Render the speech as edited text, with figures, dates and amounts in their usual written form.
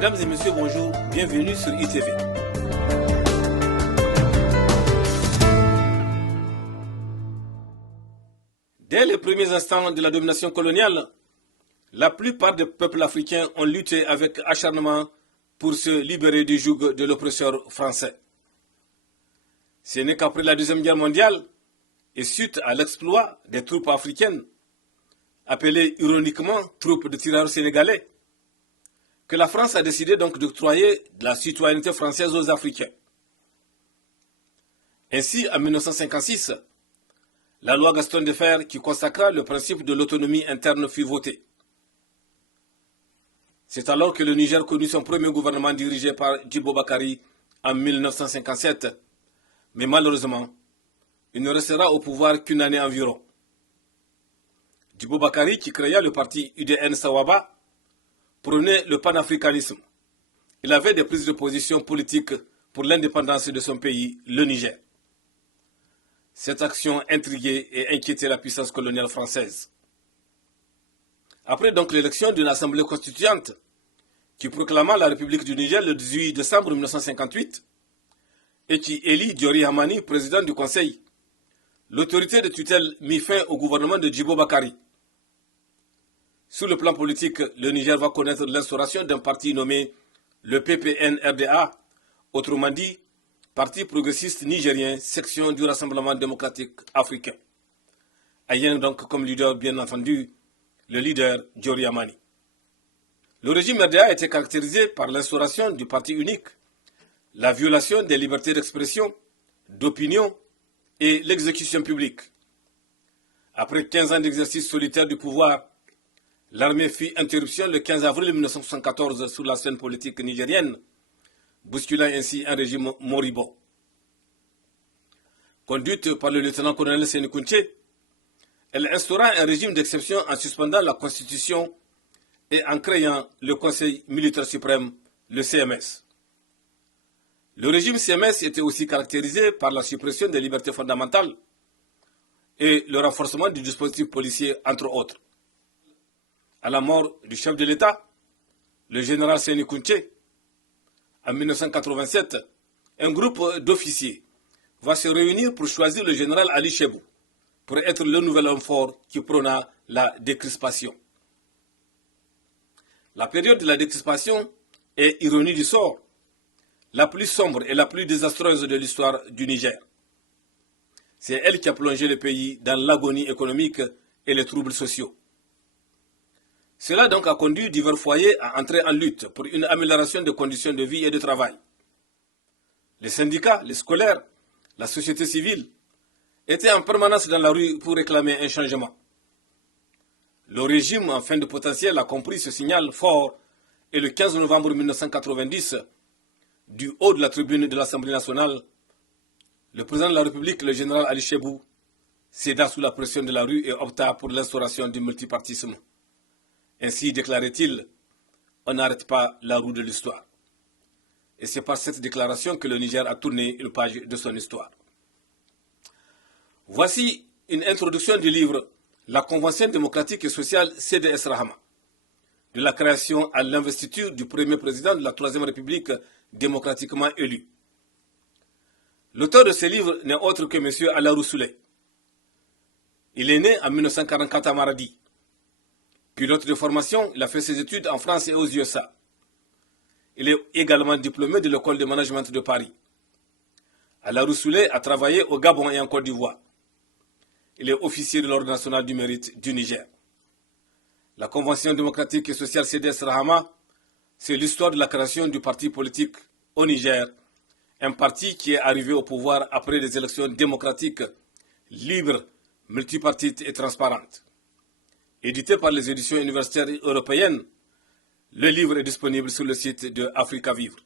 Mesdames et messieurs, bonjour, bienvenue sur ITV. Dès les premiers instants de la domination coloniale, la plupart des peuples africains ont lutté avec acharnement pour se libérer du joug de l'oppresseur français. Ce n'est qu'après la Deuxième Guerre mondiale, et suite à l'exploit des troupes africaines, appelées ironiquement troupes de tirailleurs sénégalais, que la France a décidé donc d'octroyer de la citoyenneté française aux Africains. Ainsi, en 1956, la loi Gaston Defferre qui consacra le principe de l'autonomie interne fut votée. C'est alors que le Niger connut son premier gouvernement dirigé par Djibo Bakary en 1957, mais malheureusement, il ne restera au pouvoir qu'une année environ. Djibo Bakary, qui créa le parti UDN Sawaba, prônait le panafricanisme. Il avait des prises de position politiques pour l'indépendance de son pays, le Niger. Cette action intriguait et inquiétait la puissance coloniale française. Après donc l'élection d'une assemblée constituante qui proclama la République du Niger le 18 décembre 1958 et qui élit Diori Hamani président du Conseil, l'autorité de tutelle mit fin au gouvernement de Djibo Bakary. Sur le plan politique, le Niger va connaître l'instauration d'un parti nommé le PPN-RDA, autrement dit, Parti progressiste nigérien, section du Rassemblement démocratique africain. Ayant donc comme leader, bien entendu, le leader Diori Hamani. Le régime RDA était caractérisé par l'instauration du parti unique, la violation des libertés d'expression, d'opinion et l'exécution publique. Après 15 ans d'exercice solitaire du pouvoir, l'armée fit interruption le 15 avril 1974 sur la scène politique nigérienne, bousculant ainsi un régime moribond. Conduite par le lieutenant-colonel Séni Kountché, elle instaura un régime d'exception en suspendant la Constitution et en créant le Conseil militaire suprême, le CMS. Le régime CMS était aussi caractérisé par la suppression des libertés fondamentales et le renforcement du dispositif policier, entre autres. À la mort du chef de l'État, le général Séni Kountché, en 1987, un groupe d'officiers va se réunir pour choisir le général Ali Chebou pour être le nouvel homme fort qui prôna la décrispation. La période de la décrispation est, ironie du sort, la plus sombre et la plus désastreuse de l'histoire du Niger. C'est elle qui a plongé le pays dans l'agonie économique et les troubles sociaux. Cela donc a conduit divers foyers à entrer en lutte pour une amélioration des conditions de vie et de travail. Les syndicats, les scolaires, la société civile étaient en permanence dans la rue pour réclamer un changement. Le régime en fin de potentiel a compris ce signal fort et le 15 novembre 1990, du haut de la tribune de l'Assemblée nationale, le président de la République, le général Ali Chebou, céda sous la pression de la rue et opta pour l'instauration du multipartisme. Ainsi déclarait-il, on n'arrête pas la roue de l'histoire. Et c'est par cette déclaration que le Niger a tourné une page de son histoire. Voici une introduction du livre La Convention démocratique et sociale CDS Rahama, de la création à l'investiture du premier président de la Troisième République démocratiquement élu. L'auteur de ce livre n'est autre que M. Alarou Souley. Il est né en 1944 à Maradi. Pilote de formation, il a fait ses études en France et aux USA. Il est également diplômé de l'école de management de Paris. Alarou Souley a travaillé au Gabon et en Côte d'Ivoire. Il est officier de l'Ordre national du mérite du Niger. La Convention démocratique et sociale CDS Rahama, c'est l'histoire de la création du parti politique au Niger, un parti qui est arrivé au pouvoir après des élections démocratiques, libres, multipartites et transparentes. Édité par les éditions universitaires européennes, le livre est disponible sur le site de Africa Vivre.